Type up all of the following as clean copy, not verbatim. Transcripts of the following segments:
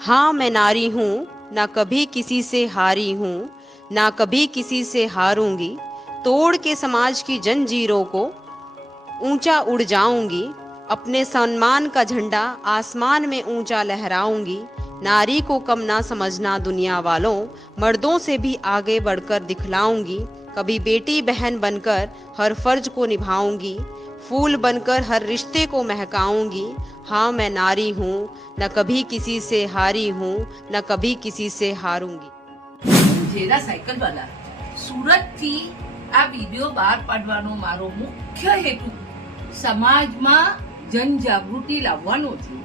हाँ मैं नारी हूँ, ना कभी किसी से हारी हूँ, ना कभी किसी से हारूंगी। तोड़ के समाज की जंजीरों को ऊंचा उड़ जाऊंगी। अपने सम्मान का झंडा आसमान में ऊंचा लहराऊंगी। नारी को कम ना समझना दुनिया वालों, मर्दों से भी आगे बढ़कर दिखलाऊंगी। कभी बेटी बहन बनकर हर फर्ज को निभाऊंगी। फूल बनकर हर रिश्ते को महकाऊंगी। हाँ मैं नारी हूँ, न कभी किसी से हारी हूँ, न कभी किसी से हारूंगी। જેરા સાયકલવાલા સુરતથી આ વિડીયો બહાર પાડવાનો મારો મુખ્ય હેતુ સમાજમાં જનજાગૃતિ લાવવાનો છે.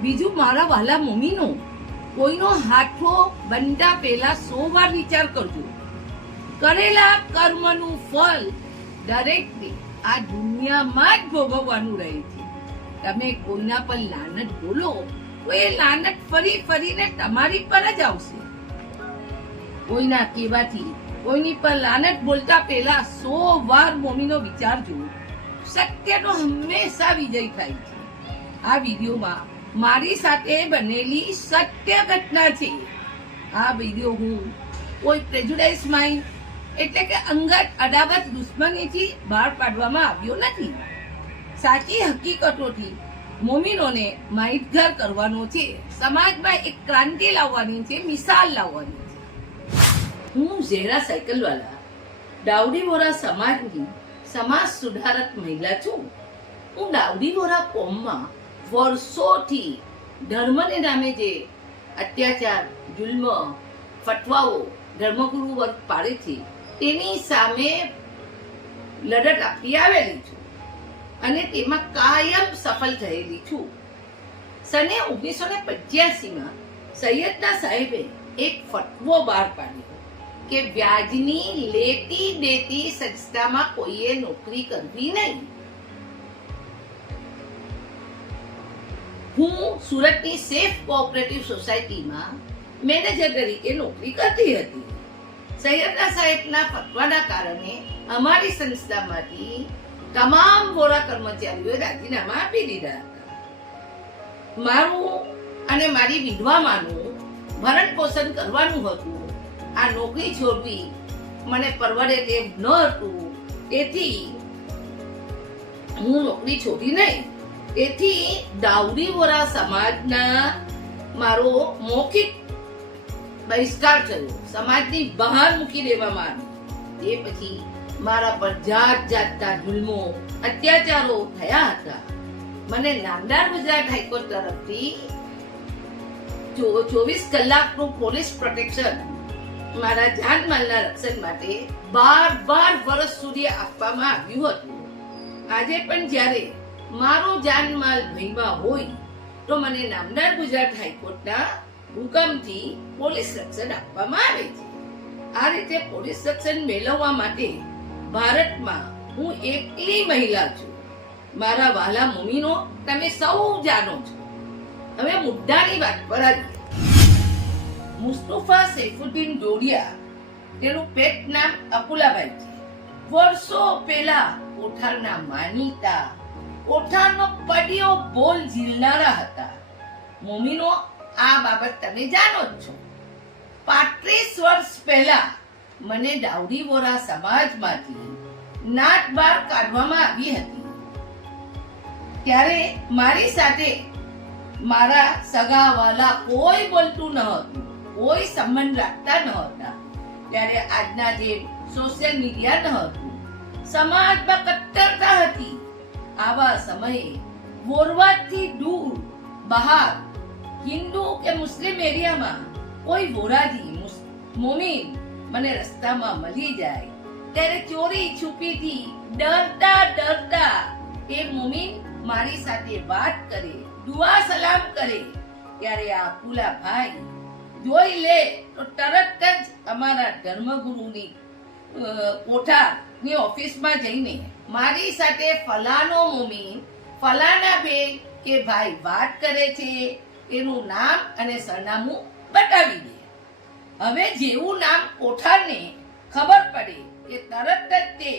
બીજું મારા વાલા મમ્મીનો કોઈનો હાથો બનતા પહેલા 100 વાર વિચાર કરજો. કરેલા કર્મનું ફળ દરેકને આ દુનિયામાં જ ભોગવવાનું રહે છે. તમે કોઈના પર લાનત બોલો તો એ લાનત ફરી ફરીને તમારી પર જ આવશે. કોઈના કહેવાથી કોઈની પર લાનત બોલતા પહેલા 100 વાર મમ્મીનો વિચારજો. સત્યનો હંમેશા વિજય થાય છે. આ વિડીયોમાં મારી સાથે બનેલી સત્ય ઘટના છે. આ વિડીયો હું કોઈ પ્રેજુડાઇઝ માઇન્ડ એટલે કે અંગત અદાવત દુશ્મનીથી બહાર પાડવામાં આવ્યો નથી. સાચી હકીકતોથી મોમીનોને માહિતગાર કરવાનો છે. સમાજમાં એક ક્રાંતિ લાવવાની છે, મિસાલ લાવવાની છે. હું ઝેરા સાયકલવાલા દાઉડી વોરા સમાજની સમાજ સુધારક મહિલા છું. હું દાઉડી વોરા કોમમાં વર્ષોથી ધર્મને નામે જે અત્યાચાર, જુલ્મ, ફટવાઓ ધર્મગુરુ વર્ગ પાડે છે તેની સામે લડત આપી આવેલી છું અને તેમાં કાયમ સફળ થયેલી છું. સને 1985માં સૈયદના સાહેબે એક ફતવો બહાર પાડ્યો કે વ્યાજની લેતી દેતી સંસ્થામાં કોઈએ નોકરી કરવી નહીં. હું સુરતની સેફ કોઓપરેટિવ સોસાયટીમાં મેનેજર તરીકે નોકરી કરતી હતી. સૈયદના સાહેબના ફતવાના કારણે અમારી સંસ્થામાંથી તમામ વોરા કર્મચારીઓએ રાજીનામા આપી દીધા હતા. મારું અને મારી વિધવામાનું ભરણ પોષણ કરવાનું હતું. આ નોકરી છોડવી મને પરવડે તેમ ન હતું, તેથી હું નોકરી છોડી નહીં. તેથી દાઉડી વોરા સમાજના મારો મૌખિક બહિષ્કાર થયો, સમાજની બહાર મૂકી દેવામાં આવ્યો. તે પછી મારા પર જાત જાતના જુલ્મો, અત્યાચારો થયા હતા. મને નામદાર ગુજરાત હાઈકોર્ટ તરફથી 24 કલાકનું પોલીસ પ્રોટેક્શન મારા જાનમાલના રક્ષણ માટે 12 વર્ષ સુધી આપવામાં આવ્યું હતું. આજે પણ જ્યારે મારો જાનમાલ ભયમાં હોય તો મને નામદાર ગુજરાત હાઈકોર્ટના હુકમથી પોલીસ રક્ષણ આપવામાં આવે છે. આ રીતે પોલીસ રક્ષણ મેળવવા માટે ભારતમાં હું એકલી મહિલા છું. મારા વાલા મમ્મીનો તમે સૌ જાણો છો. હવે મુદ્દાની વાત પર આવીએ. મુસ્તફા સૈફુદ્દીન જોડિયા, તેનું પેટ નામ અકુલાભાઈ છે. વર્ષો પહેલા કોઠારના માનીતા, કોઠારનો પડિયો બોલ ઝીલનારા હતા. મમ્મીનો આ બાબત તમે જાણો જ છો. 35 વર્ષ પહેલા મને દાઉડી વોરા સમાજમાંથી નાત બહાર કાઢવામાં આવી હતી. ત્યારે મારી સાથે મારા સગા વાલા કોઈ બોલતું ન હતું, કોઈ સંબંધ રાખતા ન હતા. ત્યારે આજના જે સોશિયલ મીડિયા ન હતું, સમાજમાં કટ્ટરતા હતી. આવા સમયે વોરવાથી દૂર બહાર હિન્દુ કે મુસ્લિમ એરિયામાં કોઈ વોરાજી મોમીન મને રસ્તામાં મળી જાય ત્યારે ચોરી છુપીથી ડરતા ડરતા એ મોમીન મારી સાથે વાત કરે, દુઆ સલામ કરે. ત્યારે આ પુલા ભાઈ જોઈ લે તો તરત જ અમારા ધર્મગુરુની કોઠાની ઓફિસમાં જઈને મારી સાથે ફલાનો મોમીન, ફલાના બેન કે ભાઈ વાત કરે છે, એનું નામ અને સરનામું બતાવી દે. હવે જેવું નામ કોઠારને ખબર પડે કે તરત જ તે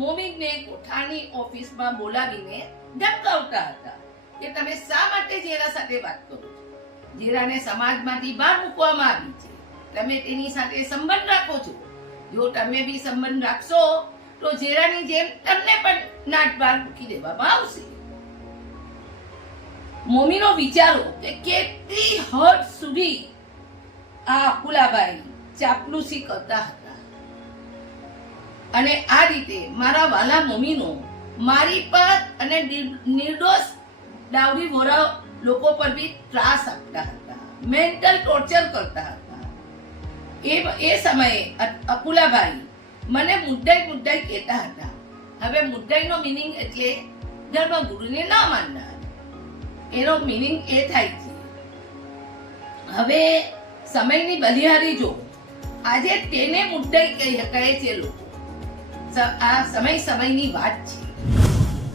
મોમીનને કોઠારની ઓફિસમાં બોલાવીને ધમકાવતા હતા કે તમે શા માટે જેના સાથે વાત કરો છો. જીરાને સમાજમાંથી બહાર મૂકવામાં આવી છે. તમે તેની સાથે સંબંધ રાખો છો. જો તમે બી સંબંધ રાખશો તો જીરાની જેમ તમને પણ નાટ બહાર મૂકી દેવામાં આવશે. મોમીનો વિચારો કે કેટલી હદ સુધી આ અકુલાભાઈ ચાપલુસી કરતા હતા અને આ રીતે મારા વાલા મમ્મીનો મારી પર અને નિર્દોષ ડાવરી ભોરા લોકો પર બી ત્રાસ આપતા હતા, મેન્ટલ ટોર્ચર કરતા હતા. એ સમયે અકુલાભાઈ મને મુદ્દાઈ કહેતા હતા. હવે મુદ્દાઈનો મિનિંગ એટલે ધર્મગુરુને ના માનનાર. એનો મિનિંગ એ થાય છે. હવે સમયની બલિહારી જો આજે તેને મુદ્દાઈ કહે છે લોકો. આ સમયની વાત છે.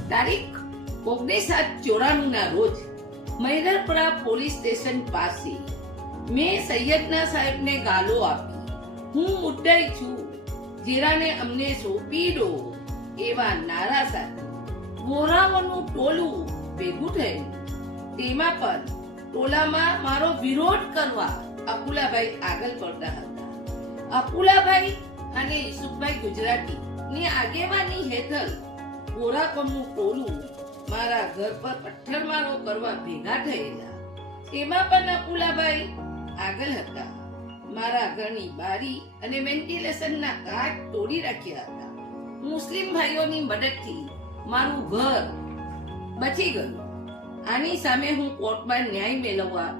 તારીખ 19/7/94 ના રોજ મૈદરપુરા પોલીસ સ્ટેશન પાસે મેં સૈયદના સાહેબને ગાલો આપી, હું મુદ્દાઈ છું, જીરાને અમને સોંપી દો એવા નારા સાથે વોરાઓનું ટોલું ભેગું થયું. તેમાં પણ ટોલામાં મારો વિરોધ કરવા અકુલાભાઈ આગળ પડતા હતા. અકુલાભાઈ અને યુસુફભાઈ ગુજરાતી ની આગેવાની હેઠળ વોરાકોમનું ટોલું મારા ઘર પર પથ્થરમારો કરવા ભેગા થયેલા. તેમાં પણ અકુલાભાઈ આગળ હતા. મારા ઘરની બારી અને વેન્ટિલેશનના કાચ તોડી રાખ્યા હતા. મુસ્લિમ ભાઈઓની મદદથી મારું ઘર બચી ગયું. આની સામે હું કોર્ટમાં ન્યાય મેળવવા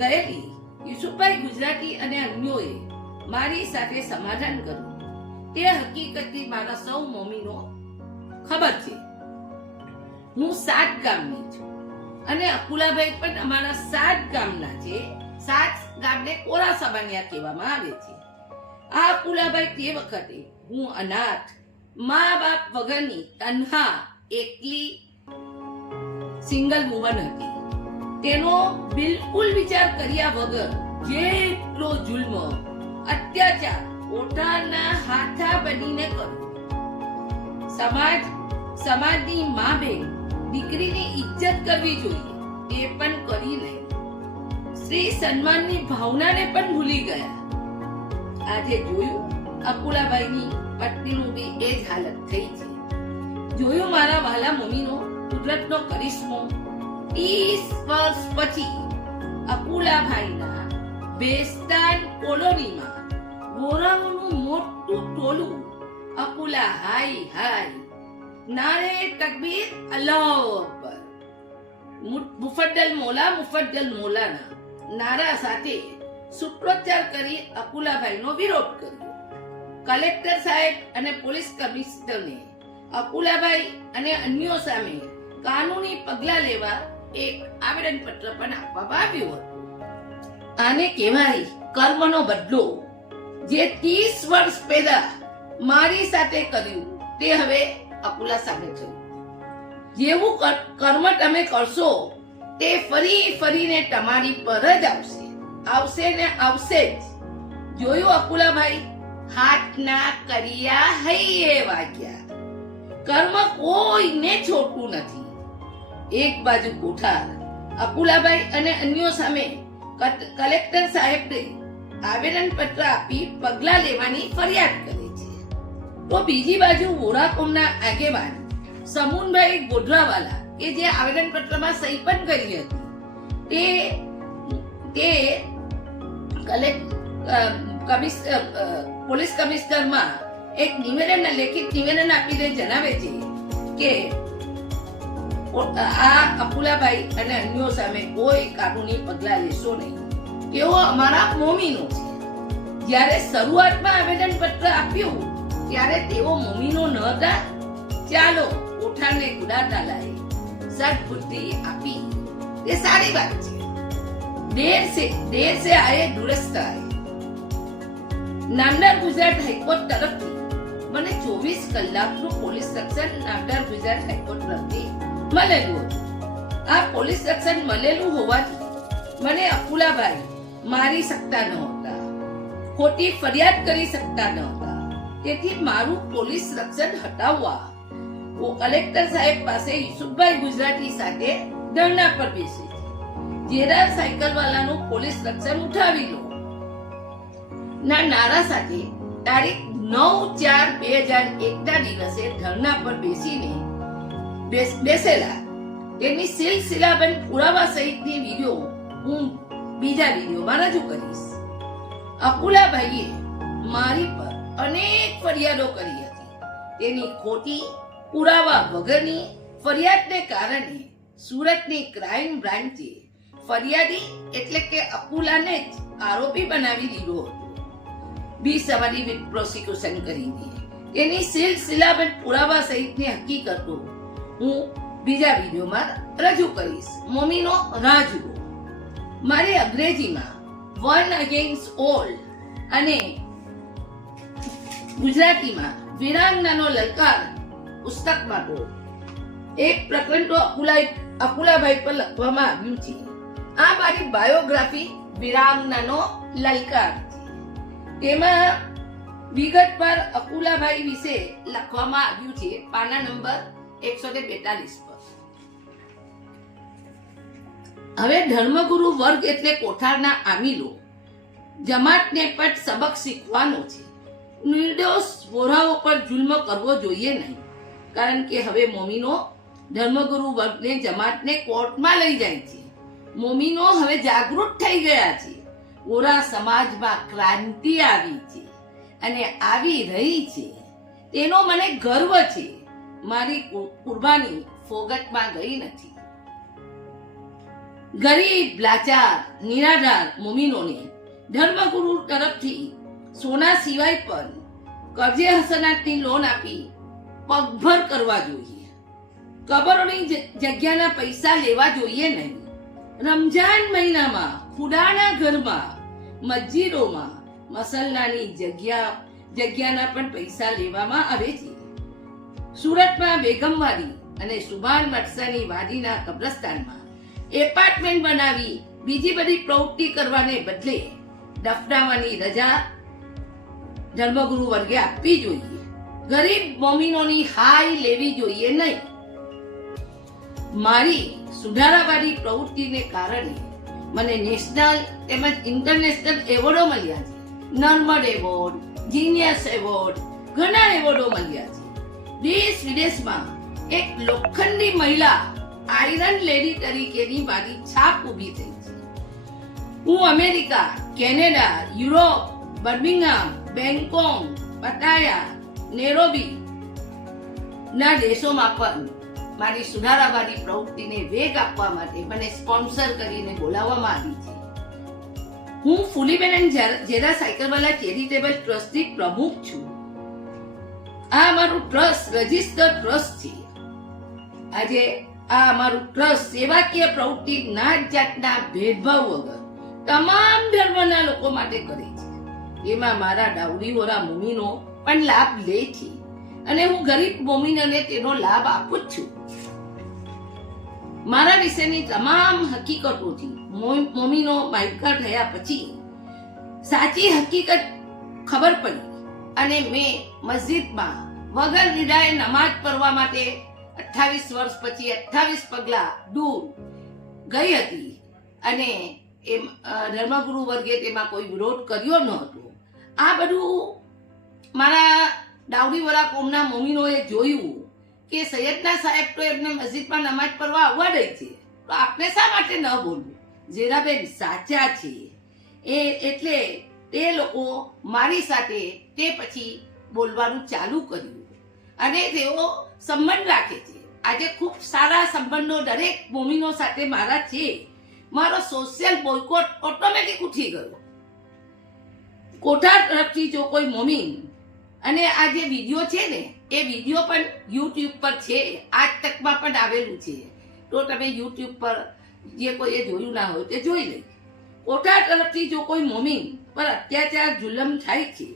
ગયેલી યુસુફભાઈ ગુજરાતી અને અન્યોએ મારી સાથે સમાધાન કર્યું. તે હકીકતથી મારા સૌ મમ્મીનો ખબર છે. હું 7 ગામની છું અને અકુલાભાઈ પણ અમારા 7 ગામના છે. 7 ગામને કોરા સામાન્યા કહેવામાં આવે છે. આ અકુલાભાઈ તે વખતે હું અનાથ, મા બાપ વગરની તન્હા એકલી સિંગલ વુમન હતી. તેનો બિલકુલ વિચાર કર્યા વગર જેટલો જુલ્મ, અત્યાચાર પોતાના હાથા બનીને કર્યો. સમાજની મા બેન દીકરીની ઇજ્જત કરવી જોઈએ એ પણ કરી નહીં. સ્ત્રી સન્માનની ભાવનાને પણ ભૂલી ગયા. આજે જોયું અકુલાભાઈની પત્નીનું બી એ જ હાલત થઈ છે. જોયું મારા વાલા મમ્મીનો કુદરતનો કરિશ્મો. 30 વર્ષ પછી અકુલાભાઈના બેસ્તાન કોલોનીમાં ગોરાઓનું મોટું ટોલું અકુલા હાય હાય, નારે તકબીર, અલ્લાહુ અકબર, મુફદ્દલ મોલાના નારા સાથે સૂત્રોચ્ચાર કરી અકુલાભાઈનો વિરોધ કર્યો. કલેક્ટર સાહેબ અને પોલીસ કમિશનરને અકુલાભાઈ અને અન્યો સામે કાનૂની પગલાં લેવા એક આવેદન પત્ર પણ આપવામાં આવ્યું હતું. આને કહેવાય કર્મનો બદલો. જે 30 વર્ષ પહેલા મારી સાથે કર્યું તે હવે અકુલા સામે થયું. જેવું કર્મ તમે કરશો તે ફરીને તમારી પર જ આવશે ને આવશે જ. જોયું અકુલાભાઈ, હાથના કર્યા હૈયે વાગ્યા. કર્મ કોઈને છોડતું નથી. એક બાજુ કોઠાર અકુલાભાઈ અને અન્યો સામે કલેક્ટર સાહેબને આવેદન પત્ર આપી પગલાં લેવાની ફરિયાદ કરે છે, તો બીજી બાજુ વોરાકોમના આગેવાન સમુનભાઈ ગોધરાવાલા કે જે આવેદન પત્રમાં સહી પણ કરી હતી તે પોલીસ કમિશનરમાં એક લેખિત નિવેદન આપીને જણાવે છે કે આ અકુલાભાઈ અને અન્યો સામે કોઈ કાનૂની પગલાં લેશો નહીં. તેઓ અમારા મમ્મીનો છે. જ્યારે શરૂઆતમાં આવેદન પત્ર આપ્યું ત્યારે તેઓ મમ્મીનો ન હતા. ચાલો કોઠારને ગુડાતાલાએ સદબુદ્ધિ આપી તે સારી વાત છે. દેર સે આયે દુરસ્ત આયે. નામદાર ગુજરાત હાઈકોર્ટ તરફથી મને 24 કલાકનું પોલીસ રક્ષણ નામદાર ગુજરાત હાઈકોર્ટ તરફથી મળેલું હતું. આ પોલીસ રક્ષણ મળેલું હોવાથી મને અકુલાભાઈ મારી શકતા નહોતા, ખોટી ફરિયાદ કરી શકતા નહોતા. તેથી મારું પોલીસ રક્ષણ હટાવવા કલેક્ટર સાહેબ પાસે યુસુફભાઈ ગુજરાતી સાથે ધરણા પર બેસે છે. જેરા સાયકલ વાળાનું પોલીસ રક્ષણ ઉઠાવી લો ના નારા સાથે તારીખ 9/4/2001 ના દિવસે ધરણા પર બેસેલા તેની સિલસિલાબંધ પુરાવા સહિતની વિડીયો હું બીજા વિડીયોમાં રજૂ કરીશ. અકુલાભાઈએ મારી પર અનેક ફરિયાદો કરી હતી. તેની ખોટી પુરાવા વગરની ફરિયાદને કારણે સુરતની ક્રાઇમ બ્રાન્ચે ફરિયાદી એટલે કે અકુલાને જ આરોપી બનાવી દીધો હતો. બિનસવારી વિથ પ્રોસિક્યુશન કરીને તેની સિલસિલાબંધ પુરાવા સહિતની હકીકતો હું બીજા વિડીયોમાં રજૂ કરીશ. મોમીનો રાજુ મારે અંગ્રેજીમાં વન અગેન્સ્ટ ઓલ અને ગુજરાતીમાં વીરાંગનાનો લલકાર પુસ્તકમાં તો એક પ્રકરણ તો અકુલાભાઈ પર લખવામાં આવ્યું છે. આ મારી બાયોગ્રાફી વીરાંગનાનો લલકાર છે. તેમાં વિગતવાર અકુલાભાઈ વિશે લખવામાં આવ્યું છે પાના નંબર 142 પર. હવે ધર્મગુરુ વર્ગ એટલે કોઠારના આમિલો જમાતને પણ સબક શીખવાનો છે. નિર્દોષ વોરાઓ પર જુલ્મ કરવો જોઈએ નહીં, કારણ કે હવે મોમીનો ધર્મગુરુ વર્ગને જમાતને કોર્ટમાં લઈ જાય છે. મોમીનો હવે જાગૃત થઈ ગયા છે. વોરા સમાજમાં ક્રાંતિ આવી છે અને આવી રહી છે, તેનો મને ગર્વ છે. મારી કુરબાની ફોગટમાં ગઈ નથી. ગરીબ, લાચાર, નિરાધાર મોમીનોને ધર્મગુરુ તરફથી સોના સિવાય પણ કરજે હસનાતની લોન આપી પગભર કરવા જોઈએ. કબરોની જગ્યાના પૈસા લેવા જોઈએ નહીં. રમજાન મહિનામાં ખુદાના ઘરમાં, મસ્જિદોમાં મસલ્લાની જગ્યાના પણ પૈસા લેવામાં આવે છે. સુરતમાં બેગમવાડી અને સુભાન મટસાની વાડીના કબ્રસ્તાનમાં એપાર્ટમેન્ટ બનાવી બીજી બધી પ્રવૃત્તિ કરવાને બદલે દફનાવાની રજા ધર્મગુરુ વર્ગે આપવી જોઈએ. ગરીબ મોમીનોની હાય લેવી જોઈએ નહીં. મારી સુધારાવાદી પ્રવૃત્તિને કારણે મને નેશનલ તેમજ ઇન્ટરનેશનલ એવોર્ડો મળ્યા છે. નર્મદ એવોર્ડ, જીનિયસ એવોર્ડ, ઘણા એવોર્ડો મળ્યા છે. દેશ વિદેશમાં એક લોખંડી મહિલા આયરન લેડી તરીકેની મારી છાપ ઊભી થઈ છે. હું America, Canada, Europe, Birmingham, Bangkok, Pattaya, Nairobi ના દેશોમાં પણ મારી સુધારાવાદી પ્રવૃત્તિને વેગ આપવા માટે મને સ્પોન્સર કરીને બોલાવવામાં આવી છે. હું ફુલીબેન એન્ડ જેરા સાયકલવાલા ચેરિટેબલ ટ્રસ્ટની પ્રમુખ છું. આ અમારું ટ્રસ્ટ રજિસ્ટર્ડ ટ્રસ્ટ છે. આજે આ અમારું ટ્રસ્ટ સેવાકીય પ્રવૃત્તિ નાત જાતના ભેદભાવ વગર તમામ ધર્મના લોકો માટે કરે છે. એમાં મારા ડાવડીવોરા મોમીનો પણ લાભ લે છે અને હું ગરીબ મોમીનોને તેનો લાભ આપું જ છું. મારા વિશેની તમામ હકીકતોથી મોમીનો માયકા થયા પછી સાચી હકીકત ખબર પડી અને મેં મસ્જિદમાં વગર નિદાએ નમાઝ પઢવા માટે 28 વર્ષ પછી 28 પગલા દૂર ગઈ હતી અને એ ધર્મગુરુ વર્ગે તેમાં કોઈ વિરોધ કર્યો ન હતો. આ બધું મારા ડાવડીવાળા કોમના મોમીનોએ જોયું કે સૈયદના સાહેબ તો એમને મસ્જિદમાં નમાઝ પઢવા આવવા દે છે, તો આપણે શા માટે ન બોલવું? જેરાબેન સાચા છે એટલે તે લોકો મારી સાથે તે પછી બોલવાનું ચાલુ કર્યું અને તેઓ સંબંધ રાખે છે. આજે ખૂબ સારા સંબંધો દરેક મોમીનો સાથે મારા છે. મારો સોશિયલ બોયકોટ ઓટોમેટિક ઉઠી ગયો. કોઠાર તરફથી જો કોઈ મોમીન, અને આ જે વિડીયો છે ને એ વિડીયો પણ યુટ્યુબ પર છે, આજ તકમાં પણ આવેલું છે, તો તમે યુટ્યુબ પર જે કોઈએ જોયું ના હોય તે જોઈ લે. કોઠાર તરફથી જો કોઈ મોમીન પર અત્યાચાર જુલમ થાય છે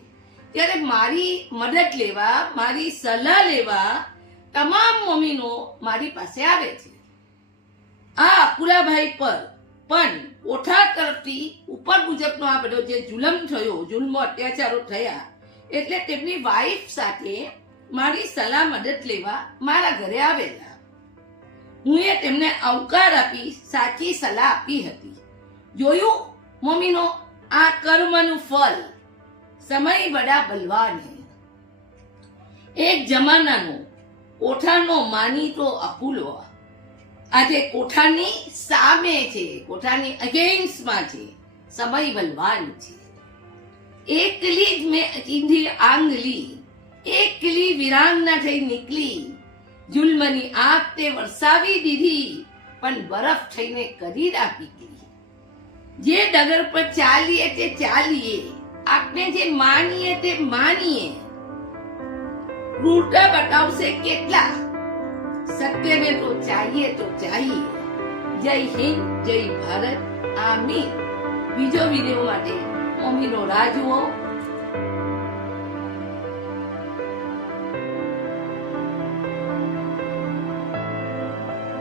ત્યારે મારી મદદ લેવા, મારી સલાહ લેવા તમામ મોમીનો મારી પાસે આવે છે. આ અકુલાભાઈ પર પણ કોઠાર તરફથી ઉપર મુજબનો આ બધો જે જુલમ થયો, જુલ્મો અત્યાચારો થયા, એટલે તેમની વાઈફ સાથે મારી સલાહ મદદ લેવા મારા ઘરે આવેલા. હું તેમને આવકાર આપી સાચી સલાહ આપી હતી. જોયું મમ્મીનો આ કર્મનું ફળ. સમય બડા બલવાન હે. એક જમાનાનો કોઠાનો માનીતો અપુલો આજે કોઠાની સામે છે, કોઠાની અગેન્સ્ટમાં છે. સમય બલવાન છે. એકલી જ મેં ચીંધી આંગલી, એકલી વિરાંગના થઈ નીકળી. જુલ્મની આગ તે વરસાવી દીધી, પણ બરફ થઈને કરી રાખી ગઈ. જે ડગર પર ચાલીએ તે ચાલીએ, આપણે જે માનીએ તે માનીએ. રૂટા બતાવશે કેટલા, સત્યને તો ચાહીએ. જય હિન્દ, જય ભારત, આમીન. બીજો વિડીયો માટે મમ્મીનો રાહ જુઓ.